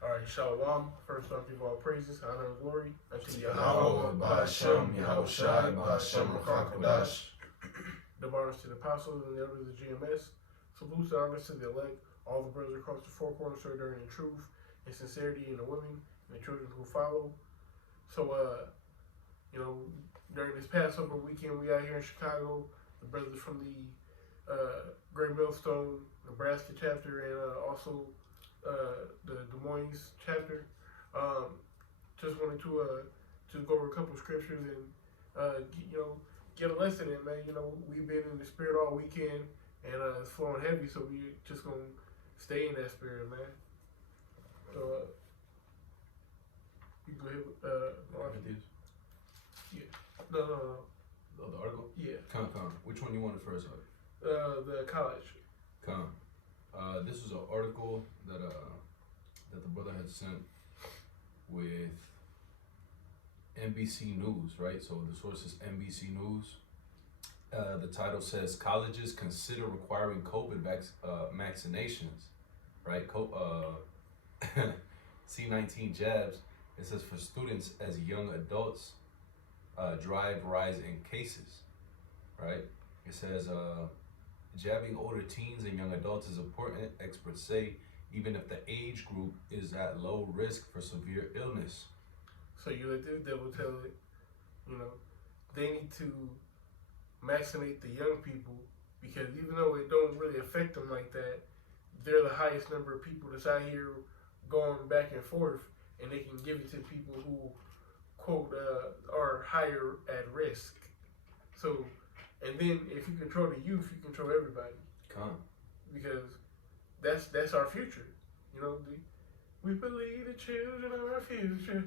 Alright, Shalom. First off, give all praises, honor, and glory unto Yahweh, Yahweh, Ba'Shem, Yahushai, Ba'Shem, Rakakadash. the honors to the apostles and the elders of GMS. Salutes and honors to the elect, all the brothers across the four corners who are during in truth and sincerity, and the women and the children who follow. So, during this Passover weekend, we out here in Chicago. The brothers from the Great Millstone, Nebraska chapter, and also the Des Moines chapter. Just wanted to just go over a couple of scriptures and get a lesson in, man. We've been in the spirit all weekend, and it's flowing heavy, so we just gonna stay in that spirit, man. So you go ahead. Corinthians? Yeah. No. Oh, the article? Yeah. Come. Which one you wanted first? The college. Come. This is an article that the brother had sent with NBC News, right? So the source is NBC News. The title says colleges consider requiring COVID vaccinations, right? C-19 jabs. It says for students as young adults drive rise in cases, right? It says jabbing older teens and young adults is important, experts say, even if the age group is at low risk for severe illness. So you let this devil tell it, they need to vaccinate the young people because even though it don't really affect them like that, they're the highest number of people that's out here going back and forth, and they can give it to people who, quote, are higher at risk. So, and then if you control the youth, you control everybody. Because that's our future. We believe the children are our future.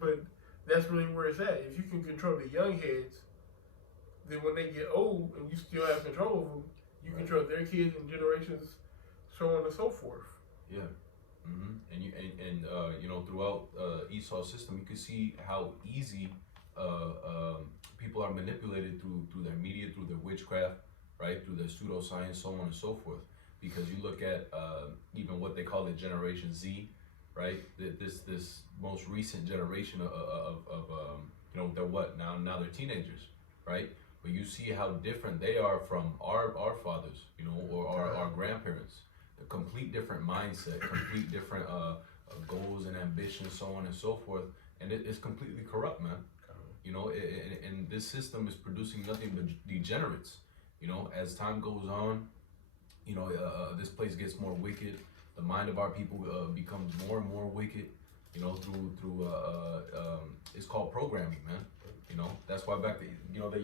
But that's really where it's at. If you can control the young heads, then when they get old and you still have control of them, you control their kids and generations, so on and so forth. Yeah. Mm-hmm. And throughout Esau's system, you can see how easy people are manipulated through their media, through their witchcraft, right, through their pseudoscience, so on and so forth. Because you look at even what they call the Generation Z, right? This most recent generation of they're what now they're teenagers, right? But you see how different they are from our fathers, or our grandparents. A complete different mindset, complete different goals and ambitions, so on and so forth, and it's completely corrupt, man. And this system is producing nothing but degenerates. As time goes on, this place gets more wicked. The mind of our people becomes more and more wicked. Through it's called programming, man. That's why back that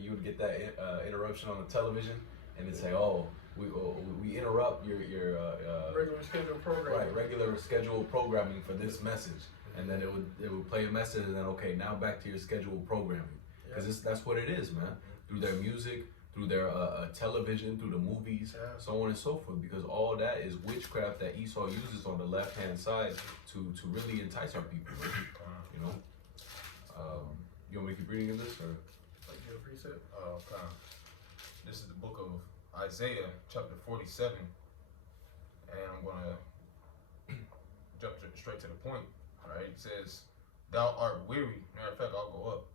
you would get that interruption on the television, and it'd say, "Oh, we interrupt your regular scheduled programming." Right, regular scheduled programming for this message, and then it would play a message, and then okay, now back to your scheduled programming, because that's what it is, man. Through their music, through their television, through the movies, so on and so forth, because all that is witchcraft that Esau uses on the left-hand side to really entice our people. You want me to keep reading in this, or? Like your precept? Okay. This is the book of Isaiah, chapter 47, and I'm going to jump straight to the point. All right, it says, "Thou art weary." Matter of fact, I'll go up.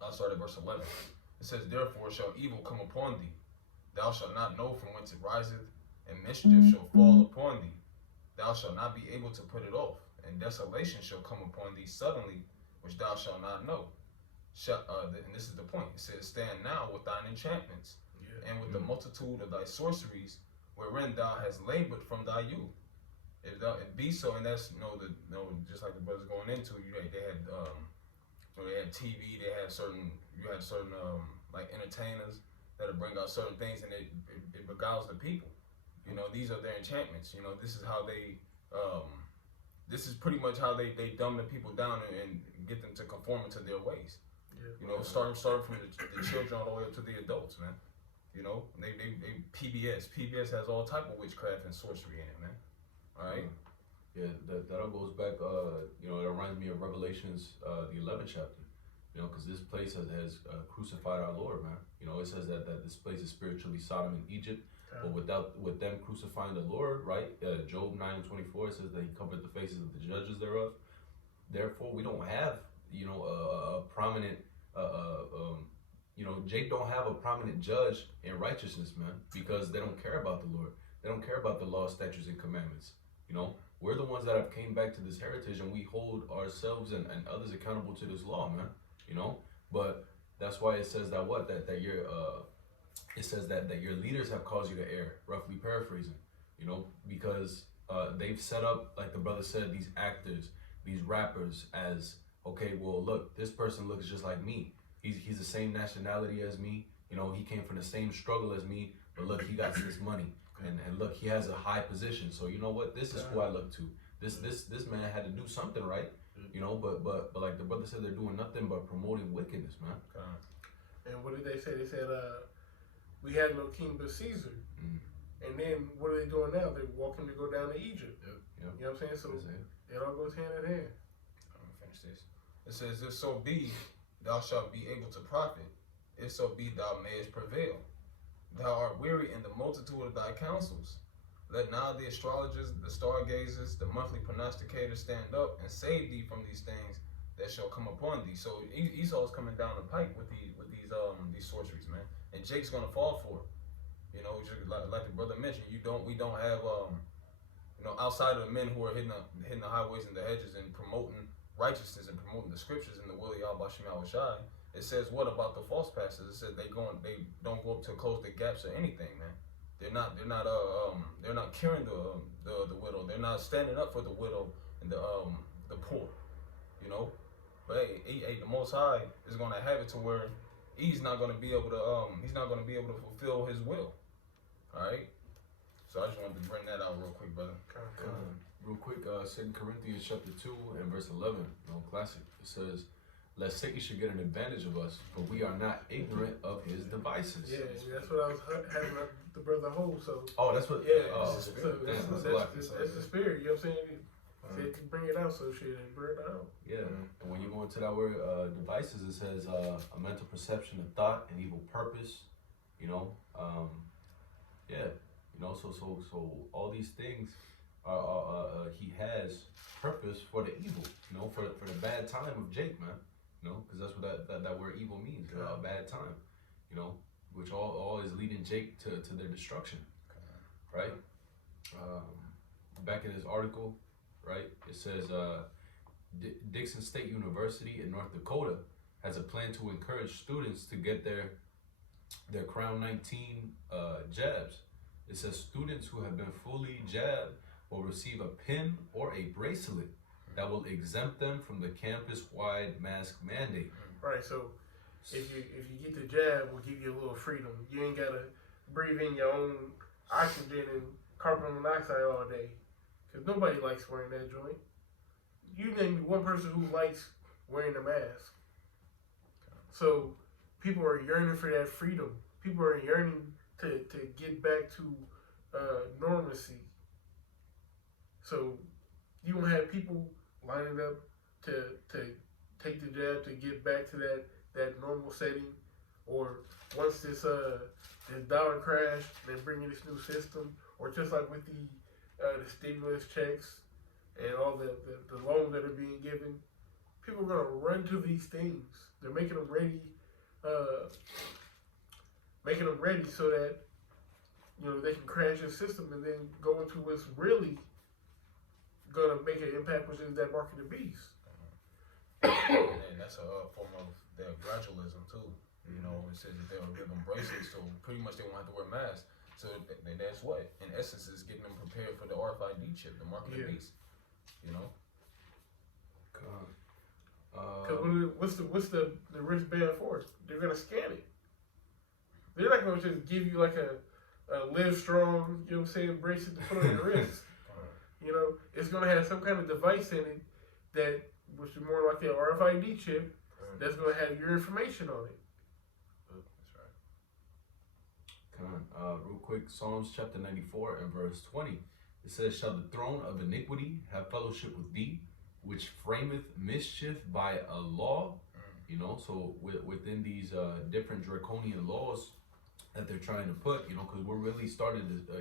I'll start at verse 11. It says, "Therefore shall evil come upon thee. Thou shalt not know from whence it riseth, and mischief shall fall upon thee. Thou shalt not be able to put it off, and desolation shall come upon thee suddenly, which thou shalt not know." And this is the point. It says, "Stand now with thine enchantments, and with the multitude of thy sorceries, wherein thou hast labored from thy youth. If it be so," and that's just like the brothers going into, they had TV, you had certain like entertainers that'll bring out certain things, and it beguiles the people. These are their enchantments. This is how this is pretty much how they dumb the people down and get them to conform into their ways. Starting from the children all the way up to the adults, man. They PBS has all type of witchcraft and sorcery in it, man. All right. Yeah, that all goes back. It reminds me of Revelations, the 11th chapter. Because this place has crucified our Lord, man. It says that this place is spiritually Sodom and Egypt. But with them crucifying the Lord, right? Job 9:24 says that he covered the faces of the judges thereof. Therefore, we don't have, a prominent, Jake don't have a prominent judge in righteousness, man, because they don't care about the Lord. They don't care about the law, statutes, and commandments. We're the ones that have came back to this heritage, and we hold ourselves and others accountable to this law, man. But that's why it says that it says that your leaders have caused you to err, roughly paraphrasing, because they've set up, like the brother said, these actors, these rappers as, okay, well, look, this person looks just like me. He's the same nationality as me. He came from the same struggle as me, but look, he got this money. And look, he has a high position. So you know what? This is who I look to. This man had to do something right. But like the brother said, they're doing nothing but promoting wickedness, man. And what did they say? They said, we had no king but Caesar. And then what are they doing now? They're walking to go down to Egypt. Yep. You know what I'm saying? So it all goes hand in hand. I'm gonna finish this. It says, if so be, thou shalt be able to profit. If so be, thou mayest prevail. Thou art weary in the multitude of thy counsels. Let now the astrologers, the stargazers, the monthly prognosticators stand up and save thee from these things that shall come upon thee. So Esau's coming down the pike with these sorceries, man, and Jake's gonna fall for it. Just like the brother mentioned, we don't have outside of the men who are hitting the highways and the hedges and promoting righteousness and promoting the scriptures in the will of Yahweh Shem Yahushai. It says, what about the false pastors? It said they don't go up to close the gaps or anything, man. They're not curing the widow. They're not standing up for the widow and the poor, But hey, the Most High is gonna have it to where he's not gonna be able to fulfill his will. All right. So I just wanted to bring that out real quick, brother. Real quick, 2 Corinthians chapter 2 and verse 11, classic. It says, lest Satan should get an advantage of us, for we are not ignorant of his devices. Yeah, that's what I was having the brother hold. So. Oh, that's what. Yeah. Oh, that's the spirit. You know what I'm saying? Said to bring it out, so shit, and bring it out. Yeah, and when you go into that word devices, it says a mental perception, a thought, an evil purpose. So all these things he has purpose for the evil, for the bad time of Jake, man. Because that's what that word evil means, a bad time, which all is leading Jake to their destruction, right? Back in his article, right, it says Dixon State University in North Dakota has a plan to encourage students to get their Crown 19 jabs. It says students who have been fully jabbed will receive a pin or a bracelet that will exempt them from the campus-wide mask mandate. Right. So if you get the jab, we'll give you a little freedom. You ain't gotta breathe in your own oxygen and carbon monoxide all day, because nobody likes wearing that joint. You name me one person who likes wearing a mask. So people are yearning for that freedom. People are yearning to get back to normalcy. So you don't have people lining up to take the jab to get back to that normal setting, or once this dollar crash, they're bringing this new system, or just like with the stimulus checks and all the loans that are being given, people are gonna run to these things. They're making them ready so that they can crash the system and then go into what's really gonna make an impact, which is that mark of the beast. And that's a form of their gradualism too. It says that they'll give them bracelets, so pretty much they won't have to wear masks. So that's what, in essence, is getting them prepared for the RFID chip, the mark of the beast. Because what's the wristband for? They're gonna scan it. They're not gonna just give you like a Live Strong, bracelet to put on your wrist. It's gonna have some kind of device in it that, which is more like an RFID chip, that's gonna have your information on it. That's right. Real quick, Psalms chapter 94 and verse 20. It says, shall the throne of iniquity have fellowship with thee, which frameth mischief by a law? So within these different draconian laws, that they're trying to put, because we're really starting to,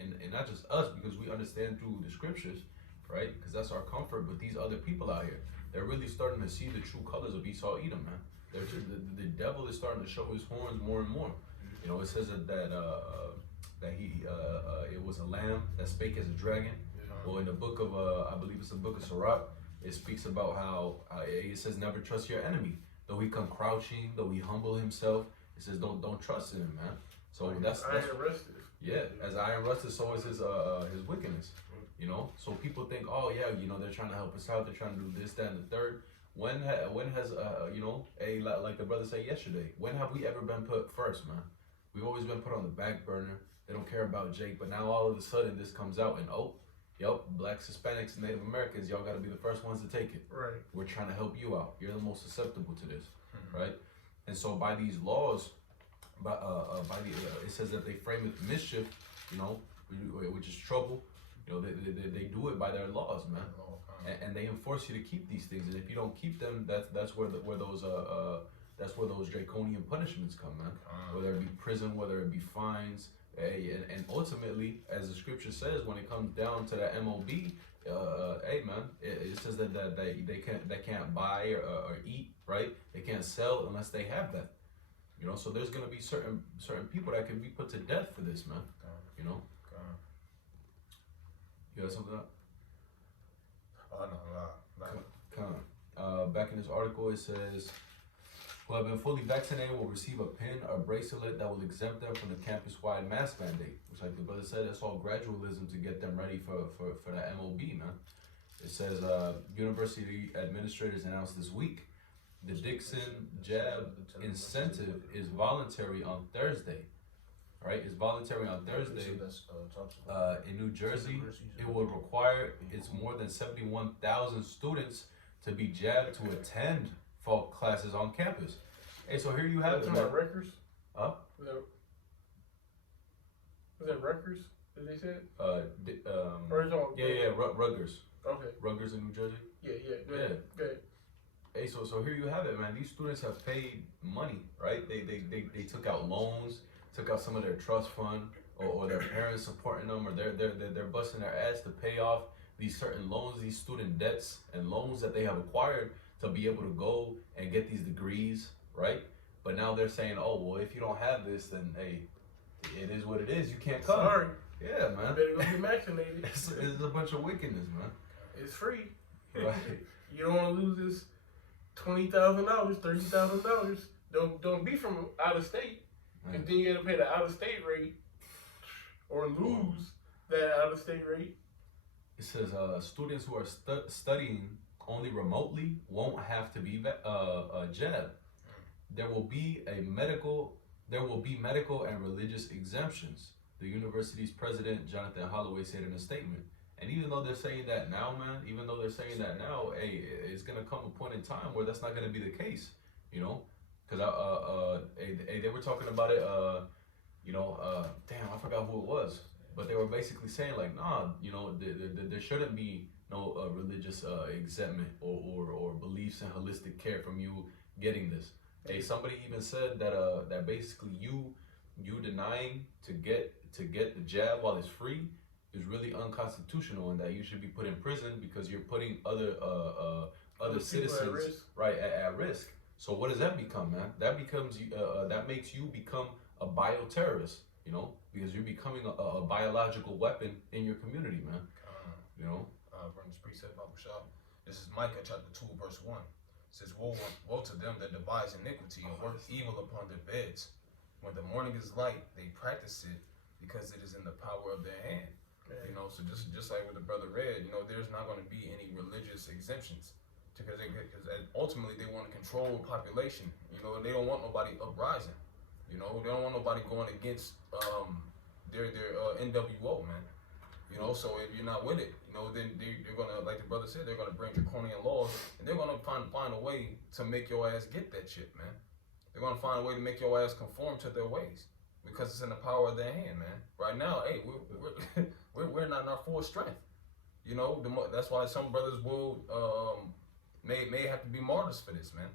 and not just us, because we understand through the scriptures, right? Because that's our comfort. But these other people out here, they're really starting to see the true colors of Esau Edom, man. The devil is starting to show his horns more and more. It says that he it was a lamb that spake as a dragon. Well, in the book of I believe it's the book of Sirach, it speaks about how it says never trust your enemy, though he come crouching, though he humble himself. It says don't trust in him, man. So that's iron rusted. yeah, as iron rusted, so is his wickedness. So people think, oh yeah, they're trying to help us out, they're trying to do this, that, and the third. When has like the brother said yesterday, when have we ever been put first, man? We've always been put on the back burner. They don't care about Jake, but now all of a sudden this comes out and blacks, Hispanics, and Native Americans, y'all got to be the first ones to take it. Right. We're trying to help you out. You're the most susceptible to this, right? And so by these laws, it says that they frame it mischief, which is trouble. They do it by their laws, man, and they enforce you to keep these things. And if you don't keep them, that's where those draconian punishments come, man. Whether it be prison, whether it be fines, and ultimately, as the scripture says, when it comes down to the MOB, man, it says that they can't buy or eat, right? They can't sell unless they have that. So there's gonna be certain people that can be put to death for this, man. You got something up? Oh no. Back in this article, it says, who have been fully vaccinated will receive a pin or bracelet that will exempt them from the campus-wide mask mandate. Which, like the brother said, that's all gradualism to get them ready for the MOB, man. It says, university administrators announced this week the Dixon jab incentive is voluntary on Thursday. Right, it's voluntary on Thursday. In New Jersey, it will require its more than 71,000 students to be jabbed to attend fall classes on campus. Hey, so here you have it. About Rutgers? Huh? Was that Rutgers? Did they say it? Rutgers. Okay. Rutgers in New Jersey. Yeah. Go ahead. Hey, so here you have it, man. These students have paid money, right? They took out loans, took out some of their trust fund, or their parents supporting them, or they're busting their ass to pay off these certain loans, these student debts and loans that they have acquired to be able to go and get these degrees, right? But now they're saying, oh, well, if you don't have this, then hey, it is what it is. You can't come. Sorry. Yeah, man. You better go get vaccinated. It's a bunch of wickedness, man. It's free. Right. You don't want to lose this $20,000, $30,000. Don't be from out of state. And then you got to pay the out-of-state rate or lose that out-of-state rate. It says students who are studying only remotely won't have to be jabbed. There will be medical and religious exemptions. The university's president, Jonathan Holloway, said in a statement. And even though they're saying that now, man, hey, it's gonna come a point in time where that's not gonna be the case, Because they were talking about it, damn, I forgot who it was, but they were basically saying like, nah, there shouldn't be no religious exemption or beliefs in holistic care from you getting this. Hey, somebody even said that basically you denying to get the jab while it's free is really unconstitutional, and that you should be put in prison because you're putting other citizens at risk. So what does that become, man? That becomes that makes you become a bioterrorist, because you're becoming a biological weapon in your community, man. From this precept about Bashar. This is Micah chapter 2, verse 1. It says, woe to them that devise iniquity and work evil upon their beds. When the morning is light, they practice it because it is in the power of their hand. Okay. So just like what the brother read, there's not going to be any religious exemptions. Because ultimately they want to control population, and they don't want nobody uprising, they don't want nobody going against their NWO, man, so if you're not with it, then they're gonna, like the brother said, they're gonna bring draconian laws, and they're gonna find a way to make your ass get that shit, man. They're gonna find a way to make your ass conform to their ways, because it's in the power of their hand, man. Right now, hey, we're not in our full strength, that's why some brothers will may have to be martyrs for this, man.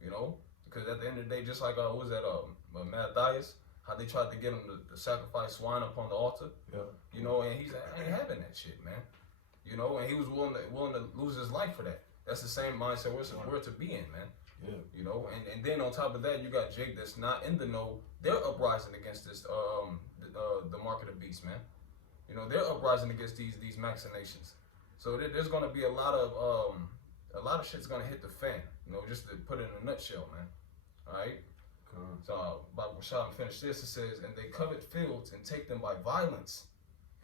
Because at the end of the day, just like Matthias, How they tried to get him to sacrifice swine upon the altar. Yeah. You know, and he's like, I ain't having that shit, man. You know, and he was willing to lose his life for that. That's the same mindset we're to be in, man. Yeah. You know, and then on top of that, you got Jake that's not in the know. They're uprising against this the mark of the beast, man. You know, they're uprising against these machinations. So there's gonna be a lot of shit's gonna hit the fan. You know, just to put it in a nutshell, man. All right. So by Rashad finish this, it says, and they covet fields and take them by violence,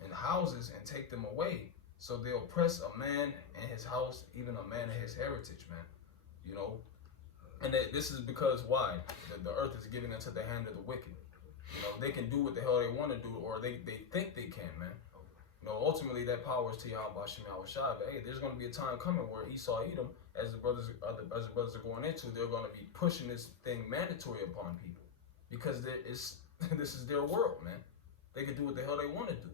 and houses and take them away. So they oppress a man and his house, even a man and his heritage, man. You know, and this is because why? The earth is given into the hand of the wicked. You know, they can do what the hell they want to do, or they think they can, man. You know, ultimately that power is to Yahweh Shem Shai. But hey, there's going to be a time coming where Esau, Edom, as the brothers are going into, they're going to be pushing this thing mandatory upon people because this is their world, man. They can do what the hell they want to do.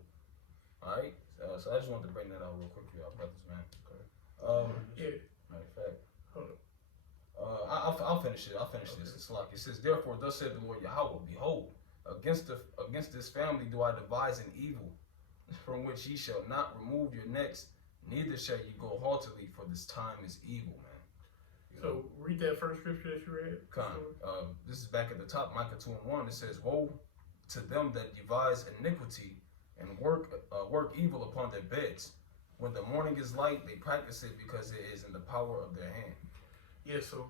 All right. So I just wanted to bring that out real quick for y'all brothers, man. Okay. Yeah. Matter of fact. I'll finish it. I'll finish this. It's like it says, therefore, thus said the Lord Yahweh, behold, against this family do I devise an evil, from which ye shall not remove your necks, neither shall ye go haughtily, for this time is evil, man. So read that first scripture that you read. This is back at the top, Micah 2:1. It says, woe to them that devise iniquity and work evil upon their beds. When the morning is light, they practice it because it is in the power of their hand. Yeah, so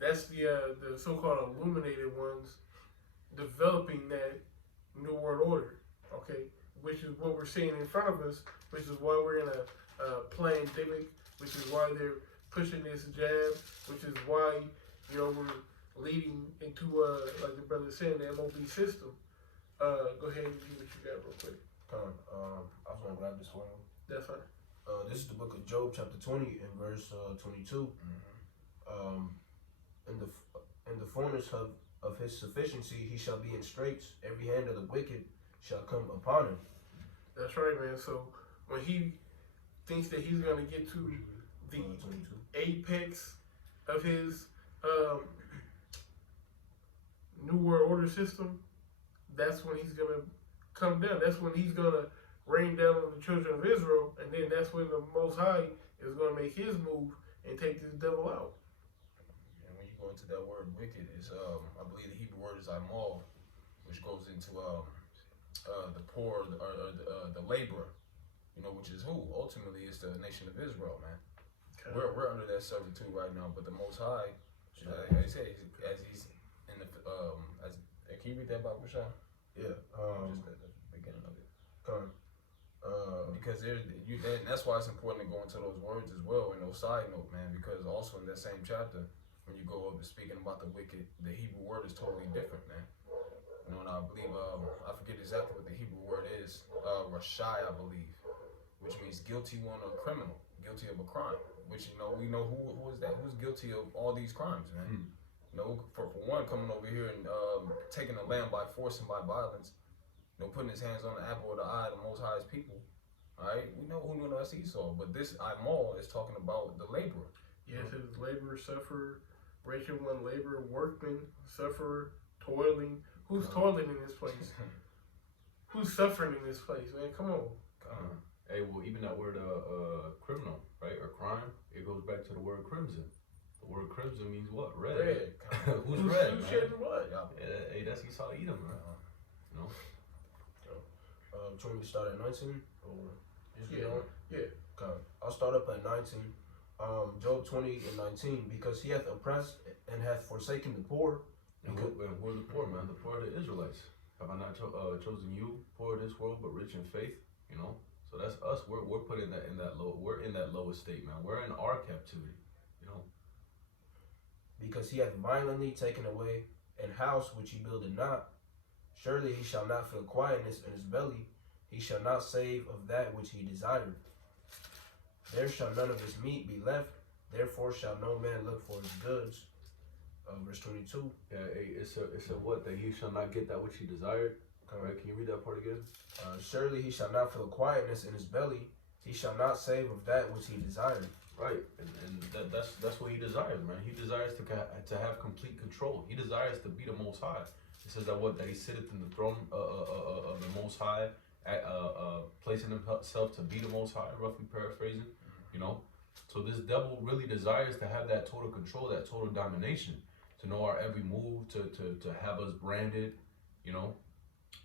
that's the so-called illuminated ones developing that New World Order, okay? Which is what we're seeing in front of us, which is why we're in a pandemic, which is why they're pushing this jab, which is why, you know, we're leading into, like the brother said, the MOB system. Go ahead and do what you got real quick. I was going to grab this one. That's fine. This is the book of Job, chapter 20, and verse 22. In the fullness of his sufficiency, he shall be in straits. Every hand of the wicked shall come upon him. That's right, man. So when he thinks that he's going to get to the 22. apex of his New World Order system, that's when he's going to come down. That's when he's going to rain down on the children of Israel, and then that's when the Most High is going to make his move and take this devil out. And when you go into that word wicked, is I believe the Hebrew word is amal, which goes into the poor or the laborer, you know, which is who ultimately is the nation of Israel, man. Okay. We're under that servitude right now, but the Most High, like I said, as he's in the can you read that about Rashad? Yeah. Just the beginning of it. Because and that's why it's important to go into those words as well. And no side note, man, because also in that same chapter, when you go over speaking about the wicked, the Hebrew word is totally different, man. You know, and I believe I forget exactly what the Hebrew word is. Rashai, I believe, which means guilty one or criminal, guilty of a crime. Which we know who is that? Who's guilty of all these crimes, man? You know, for one coming over here and taking the land by force and by violence. You know, putting his hands on the apple of the eye of the Most High's people. All right, we know who that's Esau, but this Imal is talking about the laborer. Yes, it is laborer, sufferer, Rachel one laborer, workman, sufferer, toiling. Who's toiling in this place? Who's suffering in this place, man? Come on. Hey, well, even that word criminal, right, or crime, it goes back to the word crimson. The word crimson means what? Red. Who's red? Who's shedding blood? Hey, that's Esau Edom, right? You know. Do you want me to start at 19? Or just get on? Yeah. Okay. I'll start up at 19. Job 20 and 19. Because he hath oppressed and hath forsaken the poor. And we're the poor, man. The poor are the Israelites. Have I not chosen you, poor of this world, but rich in faith? You know. So that's us. We're put in that low. We're in that lowest state, man. We're in our captivity. You know. Because he hath violently taken away an house which he builded not. Surely he shall not feel quietness in his belly. He shall not save of that which he desired. There shall none of his meat be left. Therefore shall no man look for his goods. Verse 22. Yeah, it's a what? That he shall not get that which he desired. Right? Can you read that part again? Surely he shall not feel quietness in his belly. He shall not save of that which he desired. Right, and that's what he desires, man. He desires to have complete control. He desires to be the Most High. It says that he sitteth in the throne of the Most High, placing himself to be the Most High, roughly paraphrasing, you know. So this devil really desires to have that total control, that total domination, to know our every move, to have us branded, you know,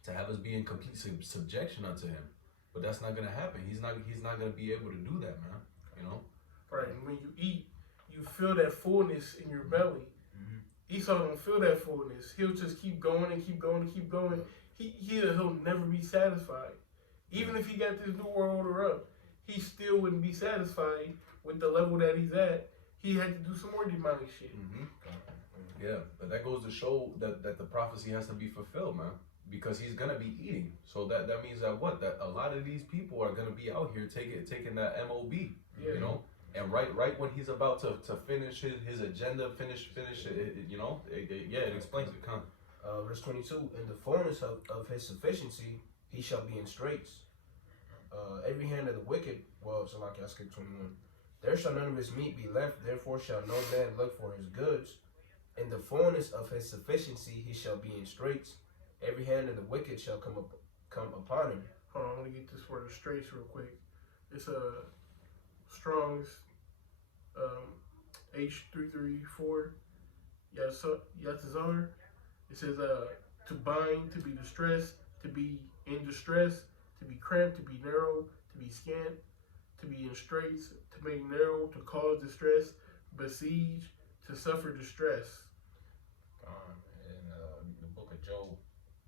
to have us be in complete subjection unto him. But that's not gonna happen. He's not gonna be able to do that, man. You know. Right. And when you eat, you feel that fullness in your belly. Mhm. Esau don't feel that fullness. He'll just keep going and keep going and keep going. He'll never be satisfied. Even if he got this new world order up, he still wouldn't be satisfied with the level that he's at. He had to do some more demonic shit. Yeah, but that goes to show that the prophecy has to be fulfilled, man. Because he's gonna be eating. So that means that what? That a lot of these people are gonna be out here taking that MOB. Yeah. You know? And right when he's about to finish his agenda, finish it, you know, it explains it. Come. Verse 22, in the fullness of his sufficiency, he shall be in straits. Every hand of the wicked, so like I skipped 21, there shall none of his meat be left, therefore shall no man look for his goods. In the fullness of his sufficiency, he shall be in straits. Every hand of the wicked shall come upon him. Hold on, I'm gonna get this word of straits real quick. It's a Strong's H334 Yatazar. It says to bind, to be distressed, to be in distress, to be cramped, to be narrow, to be scant, to be in straits, to make narrow, to cause distress, besiege, to suffer distress. In the book of Job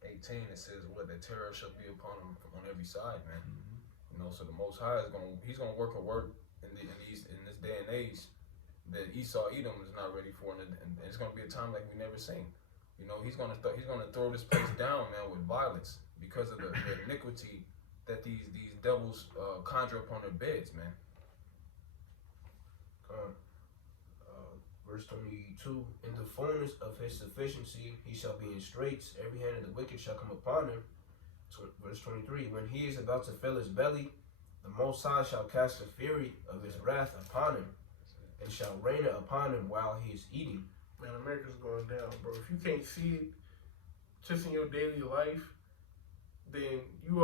18, it says, "What the terror shall be upon him on every side, man." You know, so the Most High he's gonna work a work in this day and age that Esau Edom is not ready for, and it's gonna be a time like we never seen. You know, he's gonna throw this place down, man, with violence because of the iniquity that these devils conjure upon their beds, man. Verse 22, in the fullness of his sufficiency, he shall be in straits. Every hand of the wicked shall come upon him. Verse 23, when he is about to fill his belly, the Most High shall cast the fury of his wrath upon him, and shall rain it upon him while he is eating. Man, America's going down, bro. If you can't see it just in your daily life, then you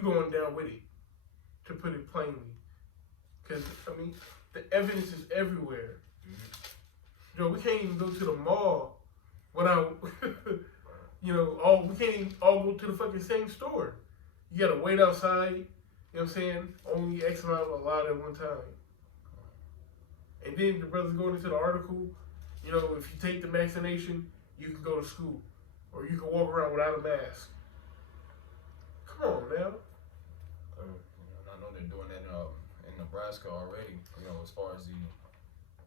going down with it, to put it plainly. Because, I mean, the evidence is everywhere. Yo, we can't even go to the mall without, we can't even all go to the fucking same store. You gotta wait outside, you know what I'm saying? Only X amount allowed at one time. And then the brother's going into the article, if you take the vaccination, you can go to school. Or you can walk around without a mask. Come on, now. I know they're doing that in Nebraska already. As far as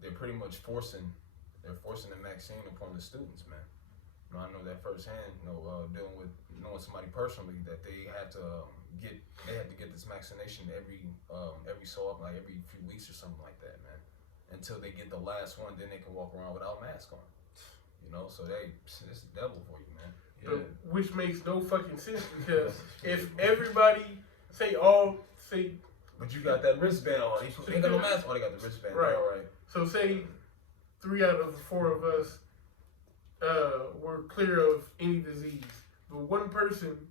they're pretty much forcing the vaccine upon the students, man. I know that firsthand. Dealing with knowing somebody personally that they had to get this vaccination every so often, like every few weeks or something like that, man. Until they get the last one, then they can walk around without a mask on. So it's the devil for you, man. Yeah. Which makes no fucking sense because if But everybody say. you got that wristband on. You ain't got no mask. Oh, they got the wristband. Right. All right. So say 3 out of the 4 of us were clear of any disease, but one person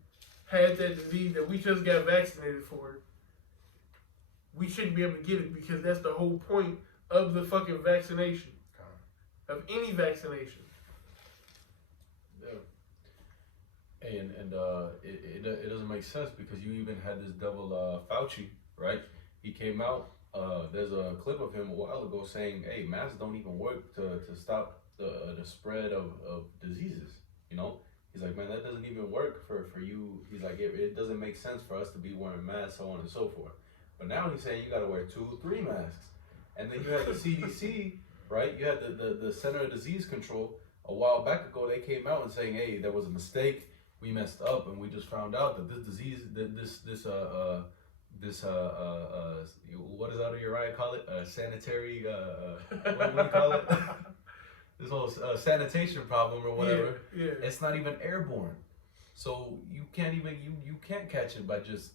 had that disease that we just got vaccinated for. We shouldn't be able to get it because that's the whole point of the fucking vaccination, of any vaccination. Yeah. And it doesn't make sense because you even had this devil Fauci, right? He came out. There's a clip of him a while ago saying, "Hey, masks don't even work to stop the spread of diseases." He's like, "Man, that doesn't even work for you." He's like, it doesn't make sense for us to be wearing masks, so on and so forth. But now he's saying you got to wear 2, 3 masks. And then you had the CDC, right? You had the Center of Disease Control a while back ago. They came out and saying, "Hey, there was a mistake. We messed up, and we just found out that this disease, what is out of your right? Call it sanitary. What do you call it? This whole sanitation problem or whatever. Yeah. It's not even airborne, so you can't catch it by just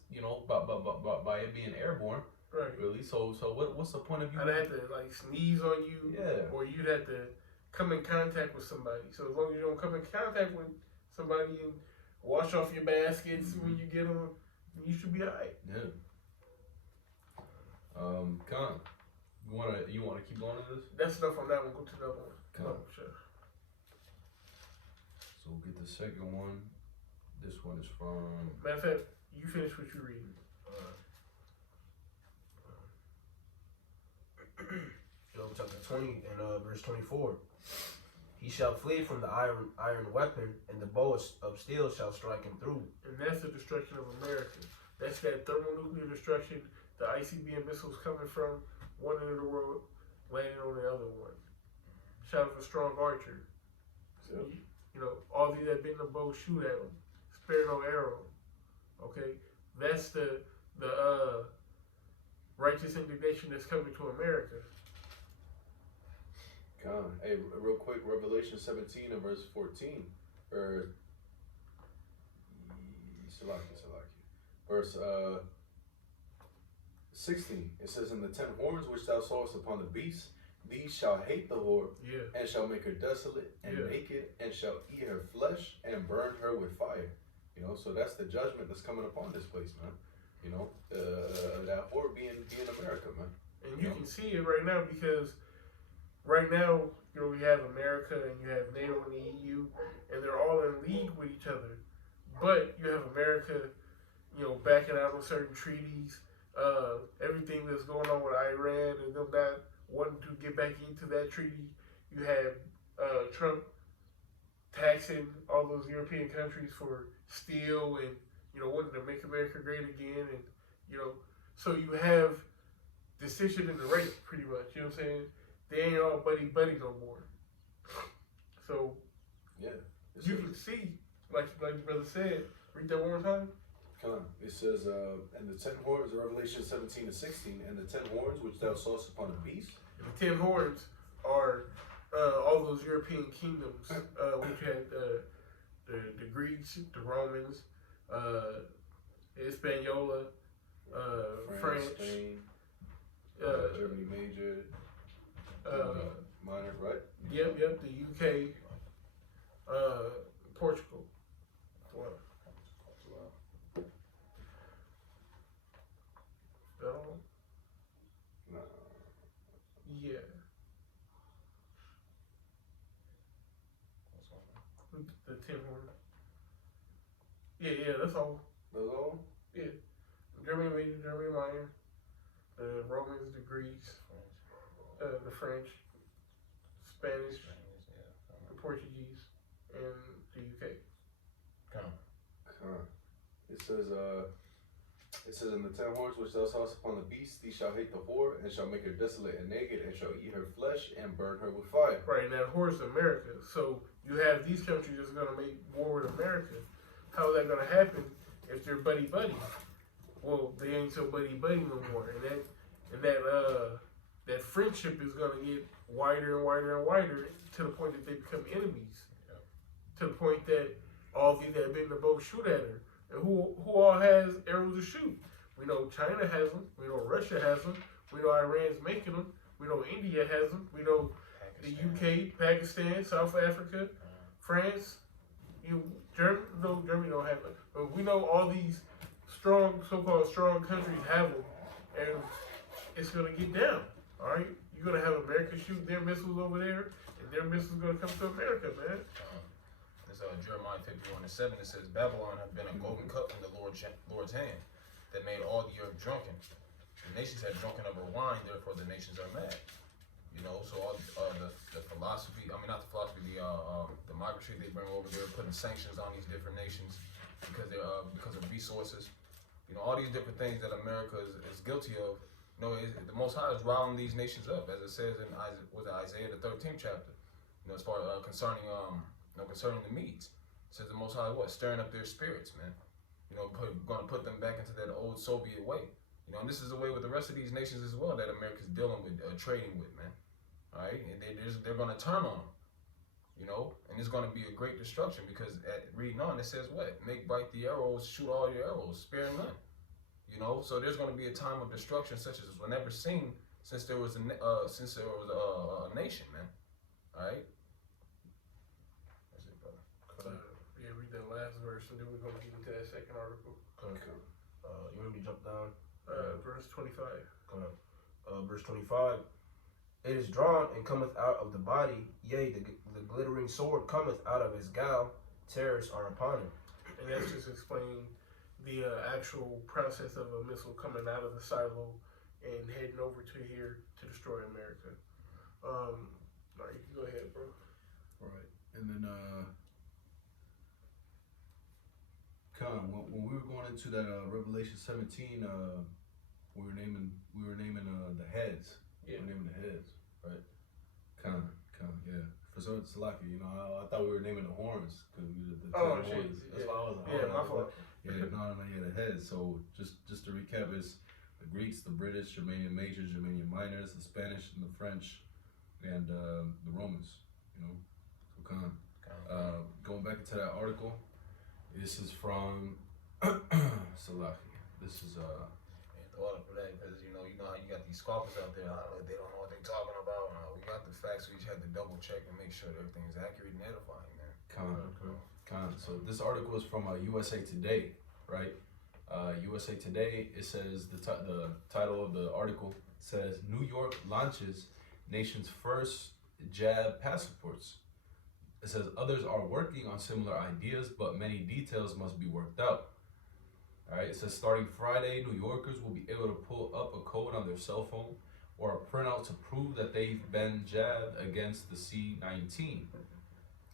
by it being airborne." Right. Really? So what's the point of you? I'd have to sneeze on you, Yeah. or you'd have to come in contact with somebody. So as long as you don't come in contact with somebody and wash off your baskets when you get them. You should be alright. Yeah. Con, you wanna keep going on this? That's enough on that one. Go to another one. Con. Oh, sure. So we'll get the second one. This one is from. Matter of fact, you finish what you're reading. Job chapter 20 and verse 24. He shall flee from the iron weapon, and the bow of steel shall strike him through. And that's the destruction of America. That's that thermonuclear destruction, the ICBM missiles coming from one end of the world, landing on the other one. Shout out to Strong Archer. Yep. You know, all these that been in the bow, shoot at them. Spare no arrow. Okay? That's the righteous indignation that's coming to America. Con. Hey, real quick, Revelation 17 and verse 14. Or. Salaki. Verse 16. It says, "In the 10 horns which thou sawest upon the beast, these shall hate the whore, Yeah. and shall make her desolate and Yeah. naked, and shall eat her flesh and burn her with fire." You know, so that's the judgment that's coming upon this place, man. You know, that whore being America, man. And you can see it right now because right now, you know, we have America and you have NATO and the EU, and they're all in league with each other. But you have America, you know, backing out on certain treaties. Everything that's going on with Iran and them not wanting to get back into that treaty. You have Trump taxing all those European countries for steel and, you know, wanting to make America great again. And, you know, so you have decision in the race pretty much. You know what I'm saying? They ain't all buddy no more. So Yeah. you can see, like your brother said, read that one more time. Come on. It says, and the 10 horns, Revelation 17 and 16, and the 10 horns which thou sawest upon the beast. And the 10 horns are all those European kingdoms, which had the Greeks, the Romans, Hispaniola, France, Spain, Germany major, minor, right? Yep, the UK, Portugal. Wow. So, No. yeah. The 10 horns. Yeah, that's all. Those all? Germany major, Germany minor, the Romans, the Greeks, the French, Spanish, the Portuguese, and the UK. It says in the 10 horns which thou sawest upon the beast, these shall hate the whore, and shall make her desolate and naked, and shall eat her flesh, and burn her with fire. Right, now whore's America. So you have these countries that's gonna make war with America. How is that gonna happen if they're buddy? Well, they ain't so buddy no more, and that friendship is gonna get wider and wider and wider to the point that they become enemies. Yeah. To the point that all these that have been in the boat shoot at her. And who all has arrows to shoot? We know China has them. We know Russia has them. We know Iran's making them. We know India has them. We know the UK, Pakistan, South Africa, France. Germany don't have it. But we know all these so-called strong countries have them, and it's gonna get down. All right, you're gonna have America shoot their missiles over there, and their missiles gonna come to America, man. This Jeremiah 51:7. It says, "Babylon hath been a golden cup in the Lord's hand, that made all the earth drunken. The nations have drunken of her wine, therefore the nations are mad." You know, so all the philosophy, not the philosophy, the democracy they bring over there, putting sanctions on these different nations because of resources. You know, all these different things that America is guilty of. You know, the Most High is riling these nations up, as it says in Isaiah the 13th chapter. You know, as far as concerning the Medes, it says the Most High stirring up their spirits, man. You know, going to put them back into that old Soviet way. You know, and this is the way with the rest of these nations as well that America's dealing with, trading with, man. All right, and they're going to turn on them. You know, and it's going to be a great destruction because reading on it says what? Make bite the arrows, shoot all your arrows, spare none. You know, so there's going to be a time of destruction such as was never seen since there was a nation, man. All right. That's it, brother. Yeah, read last verse, and then we're gonna get into that second article. Okay. You want me to jump down? Verse 25. Verse 25. It is drawn and cometh out of the body, yea, the glittering sword cometh out of his gal, terrors are upon him. And that's just explaining the actual process of a missile coming out of the silo and heading over to here to destroy America. All right, you can go ahead, bro. Right, and then when we were going into that Revelation 17, we were naming the heads. Yeah. We were naming the heads, right? Yeah. For some, it's lucky, you know. I thought we were naming the horns because we the 10 Oh, shit. horns. That's why I was like, Yeah, my fault. The heads. So just to recap, is the Greeks, the British, Germanian majors, Germanian minors, the Spanish and the French, and the Romans. You know, so going back into that article, this is from Salaki. This is Order for that because you know how you got these scoffers out there. They don't know what they're talking about. We got the facts. We just had to double check and make sure that everything's accurate and edifying, man. So this article is from USA Today, right? USA Today. It says the title of the article says New York launches nation's first jab passports. It says others are working on similar ideas, but many details must be worked out. All right, it says starting Friday, New Yorkers will be able to pull up a code on their cell phone or a printout to prove that they've been jabbed against the C-19.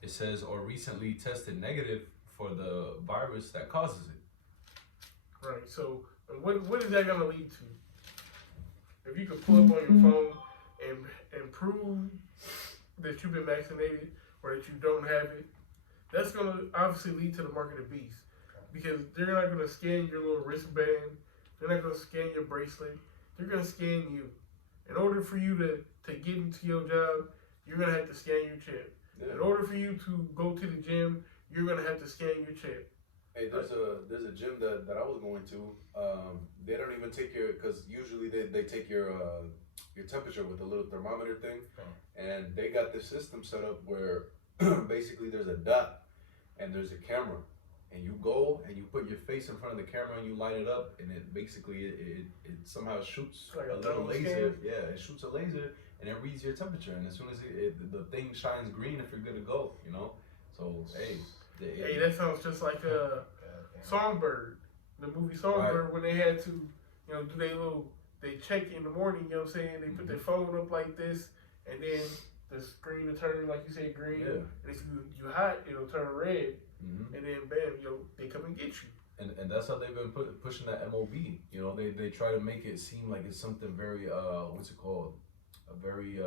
It says, or recently tested negative for the virus that causes it. Right, so what is that going to lead to? If you can pull up on your phone and prove that you've been vaccinated or that you don't have it, that's going to obviously lead to the mark of the beast. Because they're not going to scan your little wristband. They're not going to scan your bracelet. They're going to scan you. In order for you to get into your job, you're going to have to scan your chip. Yeah. In order for you to go to the gym, you're going to have to scan your chip. Hey, there's a gym that I was going to. They don't even take because usually they take your temperature with a little thermometer thing. And they got this system set up where basically there's a dot and there's a camera. And you go and you put your face in front of the camera and you line it up, and it basically it somehow shoots like a little laser. Scan? Yeah, it shoots a laser and it reads your temperature. And as soon as the thing shines green, if you're good to go, you know. So hey, that sounds just like Songbird, the movie Songbird, right. When they had to, do they check in the morning. You know what I'm saying? They put their phone up like this, and then the screen will turn, like you said, green. Yeah. And if you hot, it'll turn red. Mm-hmm. And then bam, they come and get you. And that's how they've been pushing that MOB. You know, they try to make it seem like it's something very what's it called? A very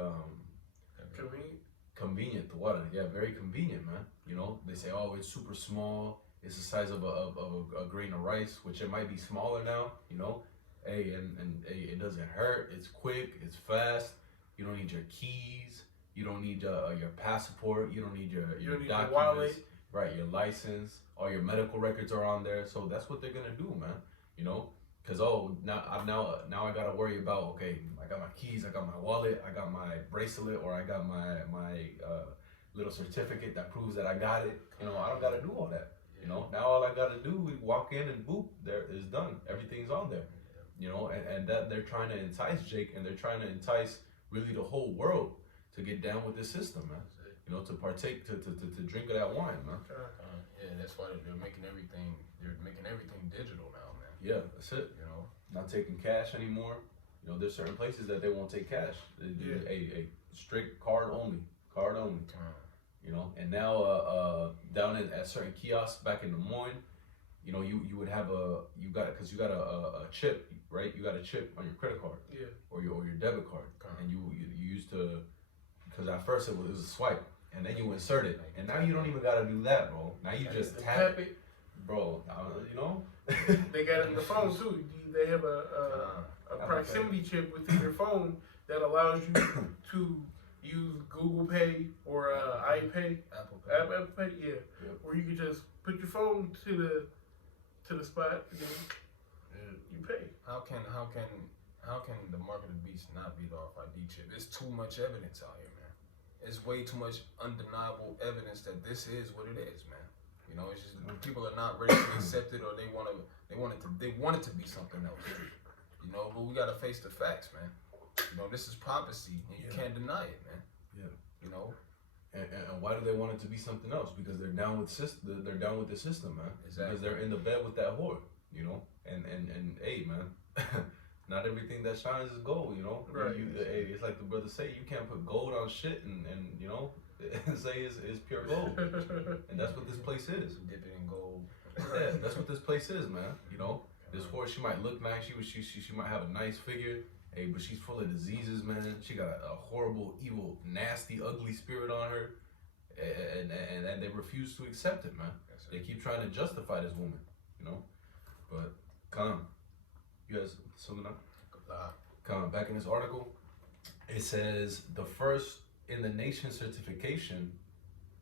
convenient to water. Yeah, very convenient, man. You know, they say, oh, it's super small. It's the size of a grain of rice, which it might be smaller now. You know, hey, and it doesn't hurt. It's quick. It's fast. You don't need your keys. You don't need your passport. You don't need your documents. Your wallet. Right, your license, all your medical records are on there. So that's what they're gonna do, man. You know, cause now I gotta worry about, okay, I got my keys, I got my wallet, I got my bracelet, or I got my little certificate that proves that I got it. You know, I don't gotta do all that. You know, now all I gotta do is walk in and boop, there is done. Everything's on there. You know, and that they're trying to entice Jake, and they're trying to entice really the whole world to get down with this system, man. You know, to partake, to drink of that wine, man. Yeah, that's why they're making everything digital now, man. Yeah, that's it. You know, not taking cash anymore. You know, there's certain places that they won't take cash. They do a strict card only. You know, and now down at certain kiosks back in Des Moines, you know, you would have you got a chip, right? You got a chip on your credit card, or your debit card, and you used to, because at first it was a swipe. And then you insert it, and now you don't even gotta do that, bro. Now you just tap it, bro. You know. They got it in the phone too. They have a proximity chip within your phone that allows you to use Google Pay or iPay, Apple Pay, Or you can just put your phone to the spot and then you pay. How can the mark of the beast not be the RFID chip? There's too much evidence out here, man. It's way too much undeniable evidence that this is what it is, man. You know, it's just people are not ready to accept it, or they want it to be something else. You know, but we gotta face the facts, man. You know, this is prophecy, and you can't deny it, man. Yeah. You know. And why do they want it to be something else? Because they're down with they're down with the system, man. Exactly. Because they're in the bed with that whore, you know. And hey, man, not everything that shines is gold, you know. Right. Hey, it's like the brother say, you can't put gold on shit and you know, say it's pure gold. And that's what this place is. Dip it in gold. Yeah, that's what this place is, man. You know, this whore, she might look nice. She might have a nice figure. Hey, but she's full of diseases, man. She got a horrible, evil, nasty, ugly spirit on her, and they refuse to accept it, man. They keep trying to justify this woman, you know. But you guys something up? Back in this article, it says the first in the nation certification,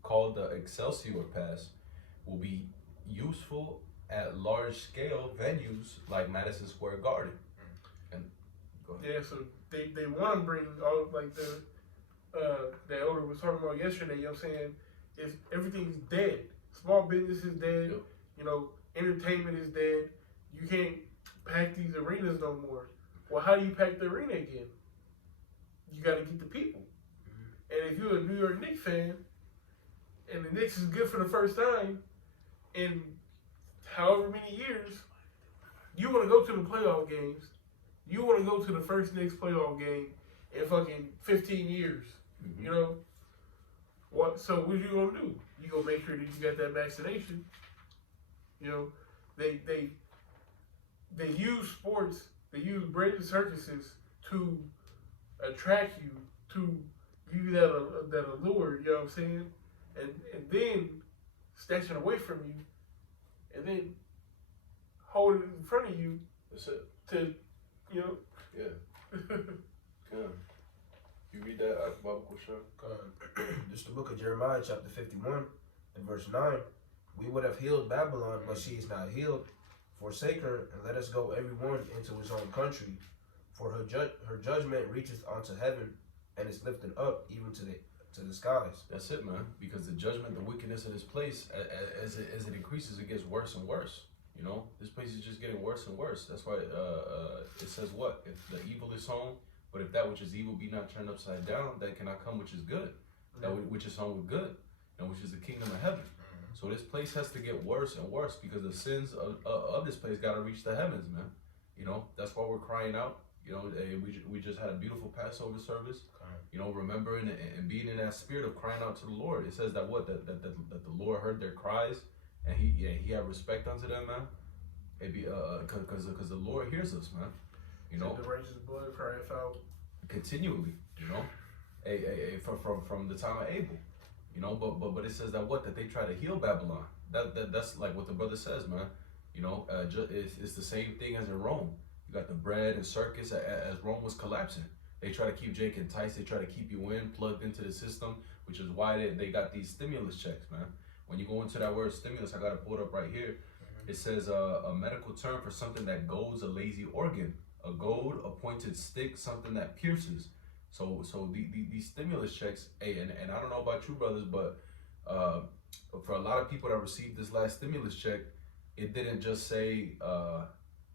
called the Excelsior Pass, will be useful at large-scale venues like Madison Square Garden. Yeah, so they want to bring all like that Elder was talking about yesterday. You know what I'm saying? Is everything's dead. Small business is dead. Yep. You know, entertainment is dead. You can't pack these arenas no more. Well, how do you pack the arena again? You got to get the people. And if you're a New York Knicks fan, and the Knicks is good for the first time in however many years, you want to go to the playoff games. You want to go to the first Knicks playoff game in fucking 15 years. Mm-hmm. You know? What? So what you gonna do? You gonna make sure that you got that vaccination. You know, they use sports, they use bread and circuses to attract you, to give you that allure, you know what I'm saying? And then snatch it away from you, and then hold it in front of you. That's it. To, you know. Yeah. You read that Bible question? This is the book of Jeremiah, chapter 51, and verse 9. We would have healed Babylon, but she is not healed. Forsake her, and let us go every one into his own country. For her judgment reacheth unto heaven, and is lifted up even to the skies. That's it, man. Because the judgment, the wickedness of this place, as it increases, it gets worse and worse. You know, this place is just getting worse and worse. That's why it says what? If the evil is sown, but if that which is evil be not turned upside down, then cannot come which is good. That which is sown with good, and which is the kingdom of heaven. So this place has to get worse and worse because the sins of this place got to reach the heavens, man. You know, that's why we're crying out. You know, we just had a beautiful Passover service. You know, remembering and being in that spirit of crying out to the Lord. It says that that the Lord heard their cries, and he had respect unto them, man. It be because the Lord hears us, man. You know, the righteous blood crieth out continually. You know, from the time of Abel. You know, but it says that they try to heal Babylon. That's like what the brother says, man. You know, it's the same thing as in Rome. You got the bread and circus as Rome was collapsing. They try to keep Jake enticed. They try to keep you plugged into the system, which is why they got these stimulus checks, man. When you go into that word stimulus, I got it pulled up right here. It says a medical term for something that goads a lazy organ, a goad, a pointed stick, something that pierces. So these stimulus checks, hey, and I don't know about you brothers, but for a lot of people that received this last stimulus check, it didn't just say,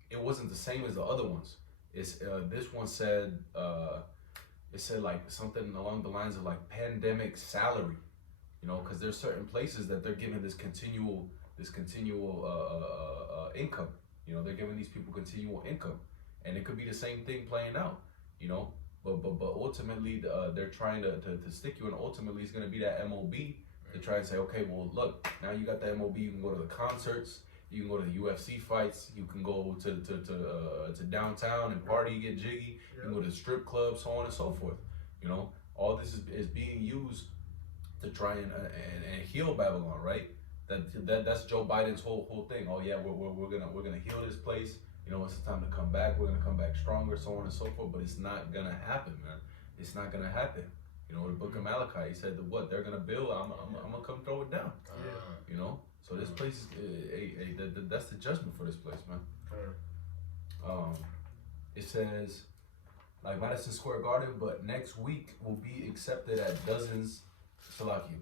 it wasn't the same as the other ones. It's this one said, it said like something along the lines of like pandemic salary, you know, because there's certain places that they're giving this continual income. You know, they're giving these people continual income, and it could be the same thing playing out. You know, but ultimately they're trying to stick you, and ultimately it's gonna be that MOB to try and say, okay, well look, now you got that MOB, you can go to the concerts, you can go to the UFC fights, you can go to downtown and party, get jiggy, you can go to strip clubs, so on and so forth. You know, all this is being used to try and heal Babylon, right? That's Joe Biden's whole thing. Oh yeah, we're gonna heal this place. You know, it's time to come back. We're gonna come back stronger, so on and so forth. But it's not gonna happen, man. It's not gonna happen. You know, the Book of Malachi, he said that what they're gonna build, I'm gonna come throw it down. You know, so this place is that's the judgment for this place, man. It says like Madison Square Garden, but next week will be accepted at dozens.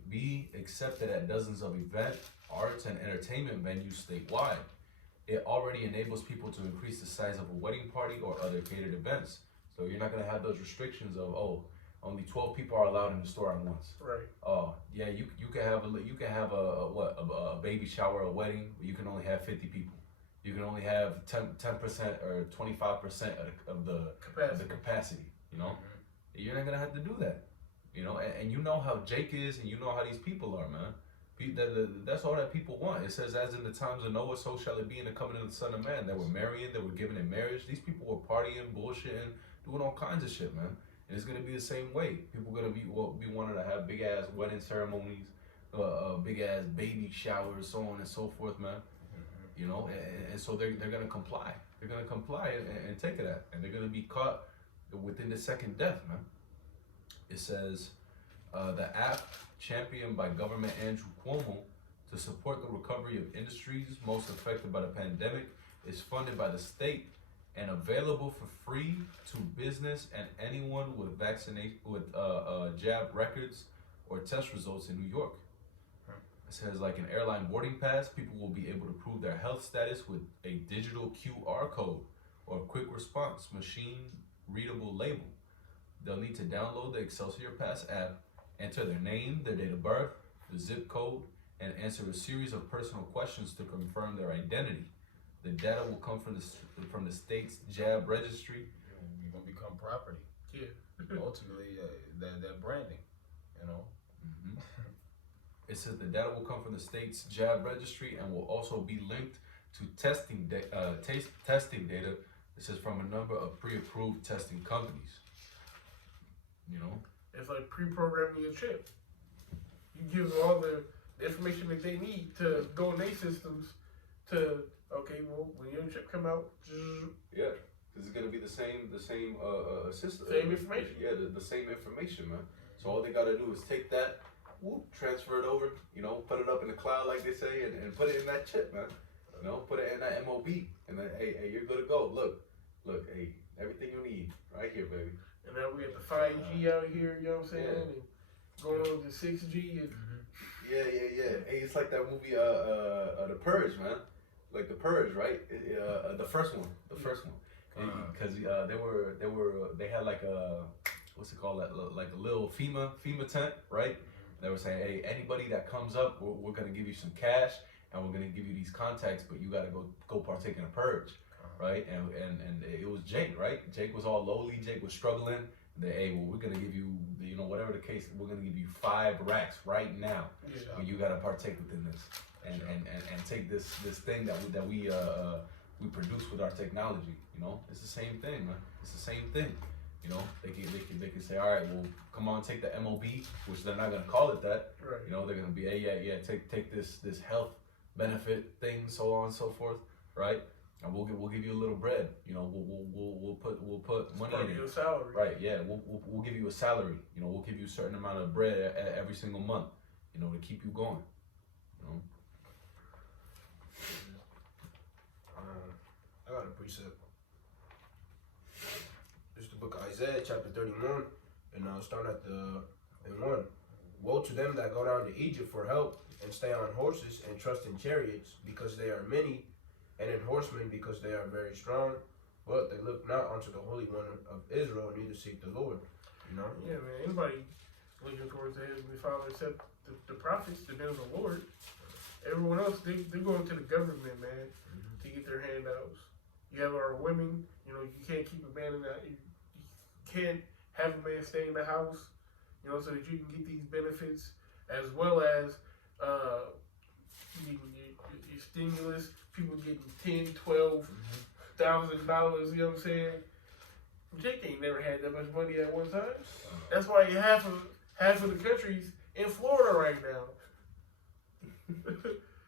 Be accepted at dozens of arts, and entertainment venues statewide. It already enables people to increase the size of a wedding party or other catered events. So you're not gonna have those restrictions of, oh, only 12 people are allowed in the store at once. Right. Oh yeah, you can have a baby shower, a wedding, but you can only have 50 people. You can only have 10% or 25% of the capacity. You know, you're not gonna have to do that. You know, and you know how Jake is, and you know how these people are, man. That's all that people want. It says, as in the times of Noah, so shall it be in the coming of the Son of Man. They were marrying, they were giving in marriage. These people were partying, bullshitting, doing all kinds of shit, man. And it's gonna be the same way. People gonna be wanting to have big ass wedding ceremonies, big ass baby showers, so on and so forth, man. You know, and so they're gonna comply. They're gonna comply and take it at, and they're gonna be caught within the second death, man. It says, the app championed by Governor Andrew Cuomo to support the recovery of industries most affected by the pandemic is funded by the state and available for free to business and anyone with jab records or test results in New York. It says, like an airline boarding pass, people will be able to prove their health status with a digital QR code or quick response machine readable label. They'll need to download the Excelsior Pass app, enter their name, their date of birth, the zip code, and answer a series of personal questions to confirm their identity. The data will come from the state's jab registry. You're gonna become property. Yeah. Ultimately, that branding, you know. Mm-hmm. It says the data will come from the state's jab registry and will also be linked to testing data. It says from a number of pre-approved testing companies. You know, it's like pre-programming your chip. You give them all the information that they need to go in their systems to, okay, well, when your chip come out, yeah, this is gonna be the same system. Same information. Yeah, the same information, man. So all they gotta do is take that, transfer it over, you know, put it up in the cloud like they say, and put it in that chip, man. You know, put it in that MOB, and then hey, you're good to go. Look, hey, everything you need right here, baby. And now we got the 5G out here, you know what I'm saying? And going on to 6G. And Yeah. Hey, it's like that movie, The Purge, man. Like The Purge, right? The first one. Because they had like a, what's it called? Like a little FEMA tent, right? They were saying, hey, anybody that comes up, we're gonna give you some cash, and we're gonna give you these contacts, but you gotta go partake in a purge. Right, and it was Jake, right? Jake was all lowly. Jake was struggling. Hey, well, we're gonna give you, you know, whatever the case, we're gonna give you 5 racks right now. Yeah. But you gotta partake within this, and take this thing that we produce with our technology. You know, it's the same thing, man. It's the same thing. You know, they can say, all right, well, come on, take the MOB, which they're not gonna call it that. Right. You know, they're gonna be, hey, yeah, take this health benefit thing, so on and so forth, right? And we'll give you a little bread, you know. We'll put money in your it. salary. Right? Yeah. We'll give you a salary. You know, we'll give you a certain amount of bread every single month. You know, to keep you going. You know. I got a precept. It's the book of Isaiah, chapter 31, and I'll start at in 1. Woe to them that go down to Egypt for help and stay on horses and trust in chariots, because they are many, and in horsemen, because they are very strong, but they look not unto the Holy One of Israel, neither seek the Lord. You know? Yeah, man. Anybody looking towards the Heavenly Father except the prophets, the men of the Lord. Everyone else, they're going to the government, man, to get their handouts. You have our women, you know, you can't keep a man in that. You can't have a man stay in the house, you know, so that you can get these benefits, as well as your stimulus. People getting $10,000, $12,000. You know what I'm saying? Jake ain't never had that much money at one time. That's why half of the country's in Florida right now,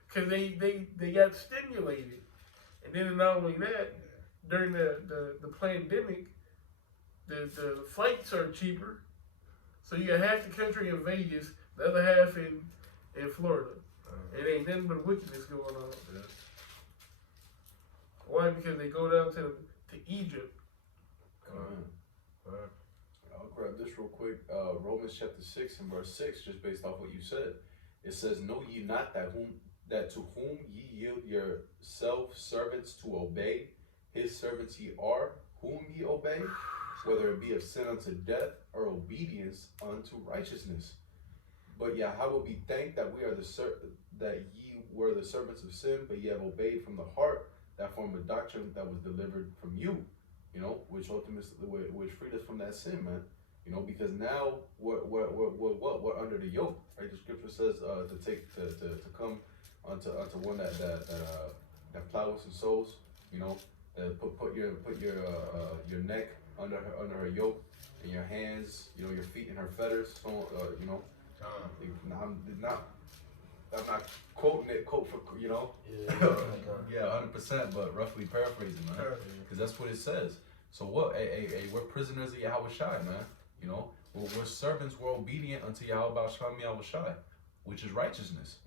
because they got stimulated. And then not only that, during the pandemic, the flights are cheaper. So you got half the country in Vegas, the other half in Florida. It ain't nothing but wickedness going on. Yeah. Why? Because they go down to Egypt. I'll grab this real quick. Romans chapter 6 and verse 6, just based off what you said. It says, know ye not that whom that to whom ye yield yourself servants to obey, his servants ye are, whom ye obey, whether it be of sin unto death or obedience unto righteousness. But Yahweh be thanked that we are that ye were the servants of sin, but ye have obeyed from the heart that form of doctrine that was delivered from you, which ultimately which freed us from that sin, man. Because now we're under the yoke, right? The scripture says to come unto one that plows and sows, that put your neck under her yoke, and your hands, your feet in her fetters. So I'm not quoting it, yeah, 100%, but roughly paraphrasing, man, because that's what it says. So what? We're prisoners of Yahweh Shai, man. We're servants. We're obedient unto Yahweh Shai, which is righteousness.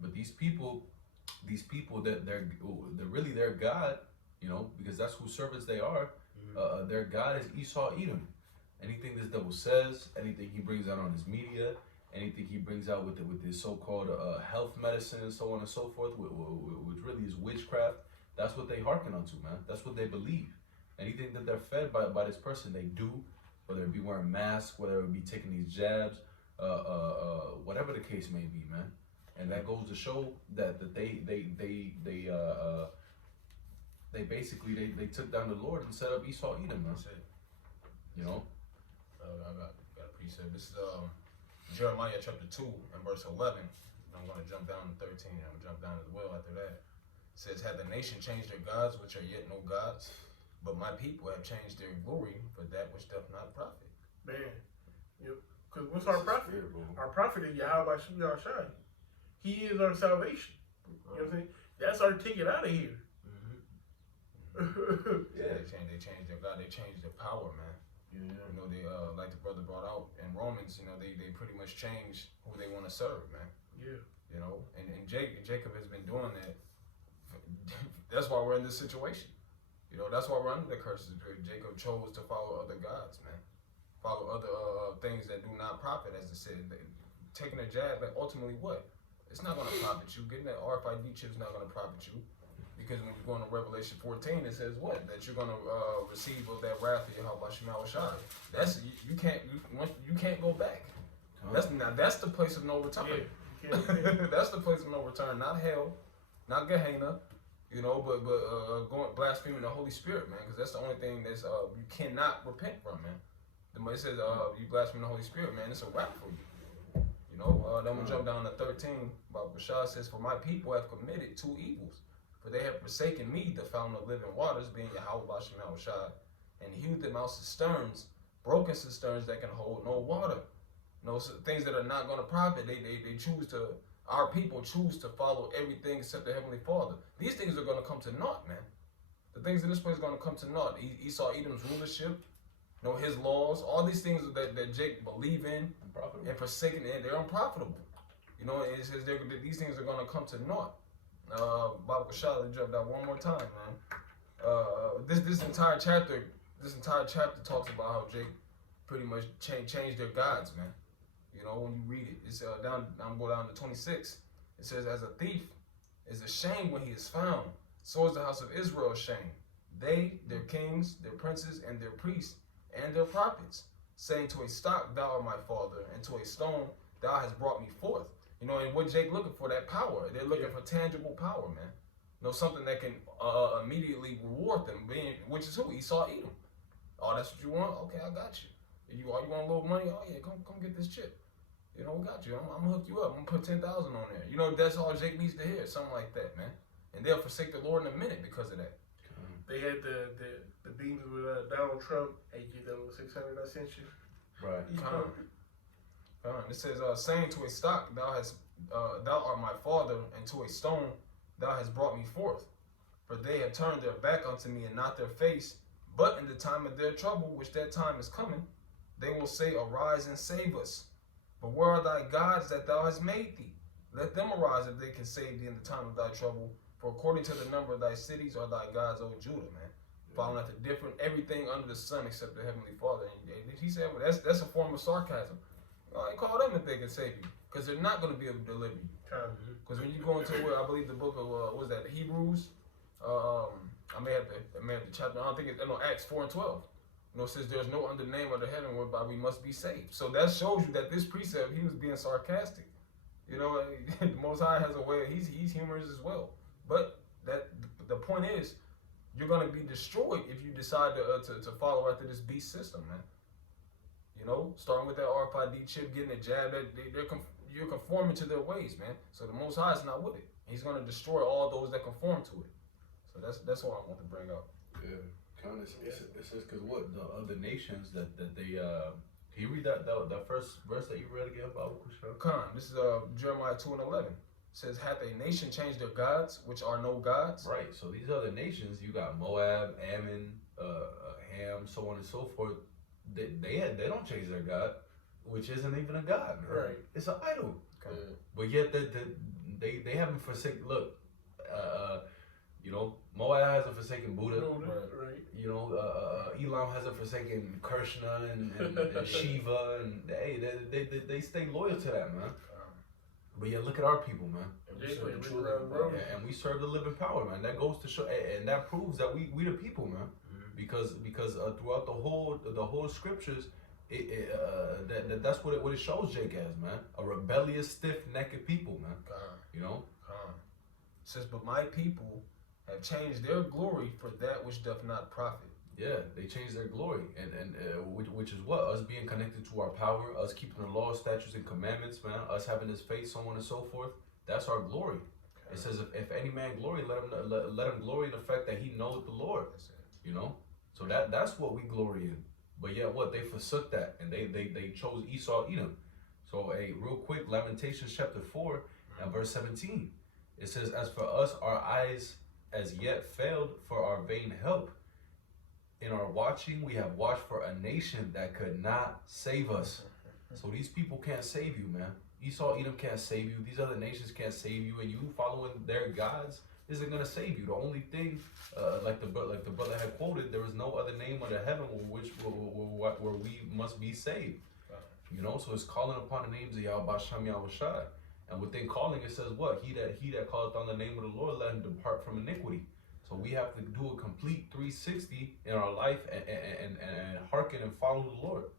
But these people that they're really their God, because that's who servants they are. Their God is Esau, Edom. Anything this devil says, anything he brings out on his media, anything he brings out with his so-called health medicine and so on and so forth, which really is witchcraft, that's what they hearken unto, man. That's what they believe. Anything that they're fed by this person, they do, whether it be wearing masks, whether it be taking these jabs, whatever the case may be, man. And that goes to show that they basically took down the Lord and set up Esau, Edom, man. I got a precept. This is Jeremiah chapter 2 and verse 11. I'm going to jump down to 13. I'm going to jump down as well after that. It says, "Had the nation changed their gods, which are yet no gods? But my people have changed their glory for that which doth not profit." Man, because what's our prophet? Our prophet is Yahweh Shai. He is our salvation. You know what I'm saying? That's our ticket out of here. Yeah, they changed their God. They changed their power, man. Yeah. They like the brother brought out in Romans. They pretty much changed who they want to serve, man. Yeah. And Jacob has been doing that. That's why we're in this situation. That's why we're under the curses. Jacob chose to follow other gods, man. Follow other things that do not profit, as it said. Taking a jab, like ultimately what? It's not going to profit you. Getting that RFID chip is not going to profit you. Because when you go into Revelation 14, it says what? That you're going to receive of that wrath of Yahweh Shai. That's you can't go back. That's the place of no return. Yeah, that's the place of no return. Not hell, not Gehenna, but going blaspheming the Holy Spirit, man. Because that's the only thing that's you cannot repent from, man. It says you blaspheme the Holy Spirit, man. It's a wrap for you. Then we jump down to 13. But Bashar says, "For my people have committed two evils. For they have forsaken me, the fountain of living waters, being Yahweh Bashar Shai, and hewed them out cisterns, broken cisterns that can hold no water." Things that are not going to profit. They choose to. Our people choose to follow everything except the Heavenly Father. These things are going to come to naught, man. The things in this place are going to come to naught. Esau, Edom's rulership, his laws, all these things that Jake believe in and forsaken, and they're unprofitable. It says these things are going to come to naught. Bob Kashal jumped out one more time, man. This entire chapter talks about how Jake pretty much changed their gods, man. When you read it, it's down. I'm going down to 26. It says, "As a thief is ashamed when he is found, so is the house of Israel ashamed. They, their kings, their princes, and their priests, and their prophets, saying to a stock, thou art my father, and to a stone, thou hast brought me forth." And what Jake looking for, that power. They're looking for tangible power, man. Something that can immediately reward them, which is who? Esau, Edom. Oh, that's what you want? Okay, I got you. You want a little money? Oh yeah, come get this chip. We got you. I'm gonna hook you up. I'm gonna put 10,000 on there. That's all Jake needs to hear, something like that, man. And they'll forsake the Lord in a minute because of that. They had the beans with Donald Trump. Hey, get that little 600 I sent you. Right. It says, saying to a stock, thou art my father, and to a stone, thou hast brought me forth. For they have turned their back unto me and not their face. But in the time of their trouble, which that time is coming, they will say, arise and save us. But where are thy gods that thou hast made thee? Let them arise if they can save thee in the time of thy trouble. For according to the number of thy cities are thy gods, O Judah, man. Following after everything under the sun except the Heavenly Father. And he said, well, that's a form of sarcasm. I ain't call them if they can save you, because they're not going to be able to deliver you. Because when you go into what I believe the book of what was that, the Hebrews, I may have the chapter. I don't think no, Acts 4:12. You know, it says there's no other name under heaven whereby we must be saved. So that shows you that this precept, he was being sarcastic. You know, the Most High has a way. He's humorous as well. But the point is, you're gonna be destroyed if you decide to follow after this beast system, man. You know, starting with that RFID chip, getting a jab, you're conforming to their ways, man. So the Most High is not with it. He's gonna destroy all those that conform to it. So that's what I want to bring up. Yeah, kind of. It says because what the other nations that they can you read that first verse that you read again, Bible? Khan, this is Jeremiah 2:11. It says, "Hath a nation changed their gods, which are no gods?" Right. So these other nations, you got Moab, Ammon, Ham, so on and so forth. They don't change their god, which isn't even a god. Right. It's an idol. Okay. But yet they haven't forsaken. Look, you know, Moab hasn't forsaken Buddha. Right. You know, Elam hasn't forsaken Krishna and Shiva, and they stay loyal to that, man. But yeah, look at our people, man. And we serve the living power, man. That goes to show, and that proves that we the people, man. Because throughout the whole scriptures, that's what it shows Jake as, man. A rebellious, stiff-necked people, man. You know. It says, "But my people have changed their glory for that which doth not profit." Yeah, they changed their glory, and which is what? Us being connected to our power, us keeping the law, statutes, and commandments, man. Us having His faith, so on and so forth. That's our glory. Okay. It says, if any man glory, let him glory in the fact that he knoweth the Lord. That's it. You know, so that's what we glory in. But yeah, what they forsook that, and they chose Esau, Edom. So real quick, Lamentations chapter 4 and verse 17. It says, "As for us, our eyes as yet failed for our vain help. In our watching, we have watched for a nation that could not save us." So these people can't save you, man. Esau, Edom can't save you. These other nations can't save you, and you following their gods isn't gonna save you. The only thing, like the brother had quoted, there is no other name under heaven where we must be saved. You know, so it's calling upon the names of Yahweh Shem Yahweh Shai. And within calling, it says what? He that calleth on the name of the Lord, let him depart from iniquity. So we have to do a complete 360 in our life and hearken and follow the Lord.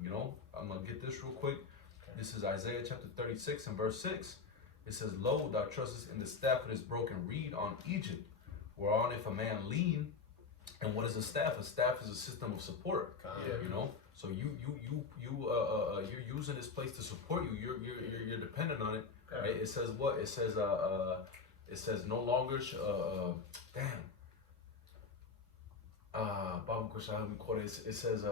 You know, I'm going to get this real quick. This is Isaiah chapter 36 and verse 6. It says, "Lo, thou trustest in the staff of this broken reed on Egypt, whereon if a man lean." And what is a staff? A staff is a system of support. You know, so you're using this place to support you. You're dependent on it. Right? It says what? It says no longer. Bible question, how we quote it? It says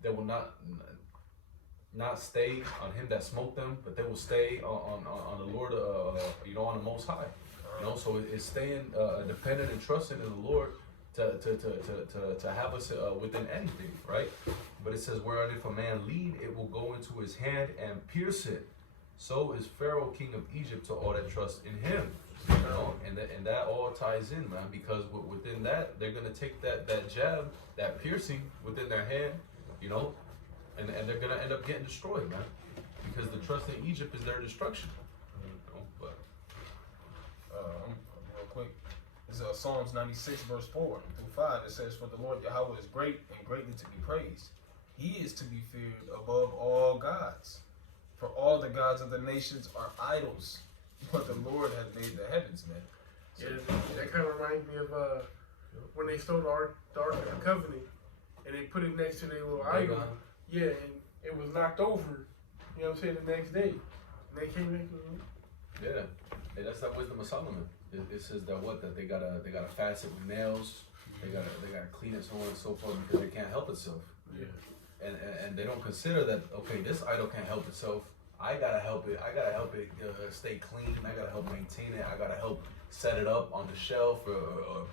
they will not stay on him that smote them, but they will stay on the Lord. You know, on the Most High. You know, so it's staying dependent and trusting in the Lord to have us within anything, right? But it says, "Whereon if a man lead, it will go into his hand and pierce it. So is Pharaoh, king of Egypt, to all that trust in him." You know, and that all ties in, man, because within that, they're gonna take that jab, that piercing within their hand, you know, and they're gonna end up getting destroyed, man, because the trust in Egypt is their destruction. You know, but real quick, this is Psalms 96 verse 4 through 5. It says, "For the Lord Yahweh is great and greatly to be praised. He is to be feared above all gods. For all the gods of the nations are idols, but the Lord has made the heavens, man." So, yeah, that kind of reminds me of when they stole the Ark of the Covenant and they put it next to their little idol. Yeah, and it was knocked over, you know what I'm saying, the next day. And they came back and yeah, and that's that wisdom of Solomon. It says that they gotta fast it with nails. They gotta clean it, so on and so forth, because it can't help itself. Yeah. And they don't consider that, okay, this idol can't help itself. I gotta help it. Stay clean. I gotta help maintain it. I gotta help set it up on the shelf or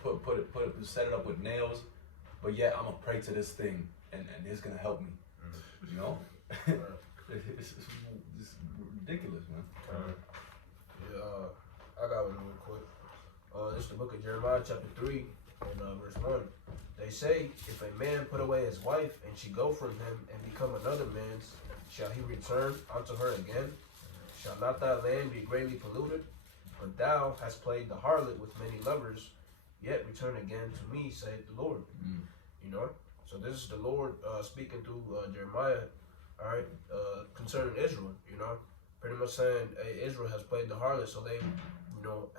set it up with nails. But yeah, I'm gonna pray to this thing, and it's gonna help me. You know, it's ridiculous, man. I got one real quick. This is the book of Jeremiah, chapter 3, and verse 1. They say, "If a man put away his wife, and she go from him, and become another man's, shall he return unto her again? Shall not thy land be greatly polluted? But thou hast played the harlot with many lovers, yet return again to me, saith the Lord. You know? So this is the Lord speaking through Jeremiah, all right, concerning Israel, you know? Pretty much saying, hey, Israel has played the harlot, so they,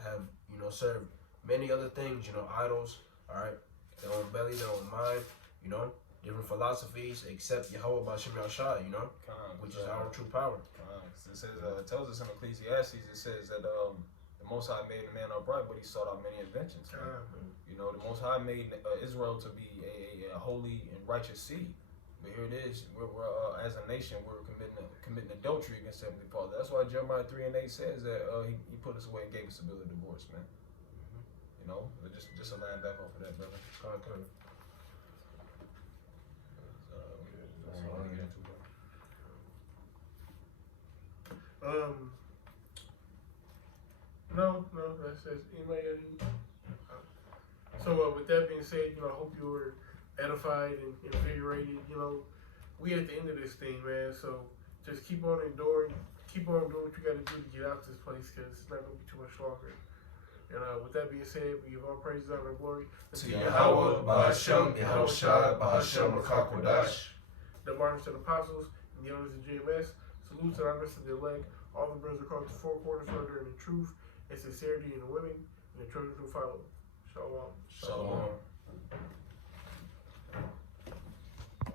have, served many other things, idols, all right, their own belly, their own mind, different philosophies, except Yahweh B'Shem Yahshua, which is our true power. It says, it tells us in Ecclesiastes, it says that the Most High made man upright, but he sought out many inventions. The Most High made Israel to be a holy and righteous seed. But here it is, we're as a nation, we're committing adultery against Heavenly Father. That's why Jeremiah 3:8 says that he put us away and gave us a bill of divorce, man. Just a line back off of that, brother. No, that's anybody got any? So with that being said, I hope you were edified and invigorated. We at the end of this thing, man. So just keep on enduring, keep on doing what you got to do to get out this place, because it's not gonna be too much longer. And with that being said, we give all praises, honor, and glory to Yahweh B'Hashem Yahushua B'Hashem Rakakwadash. The martyrs and apostles and the elders of GMS. Salute to the rest of the elect. All the brothers are called to four corners under in the truth and sincerity in the women and the children who follow. Shalom. Shalom.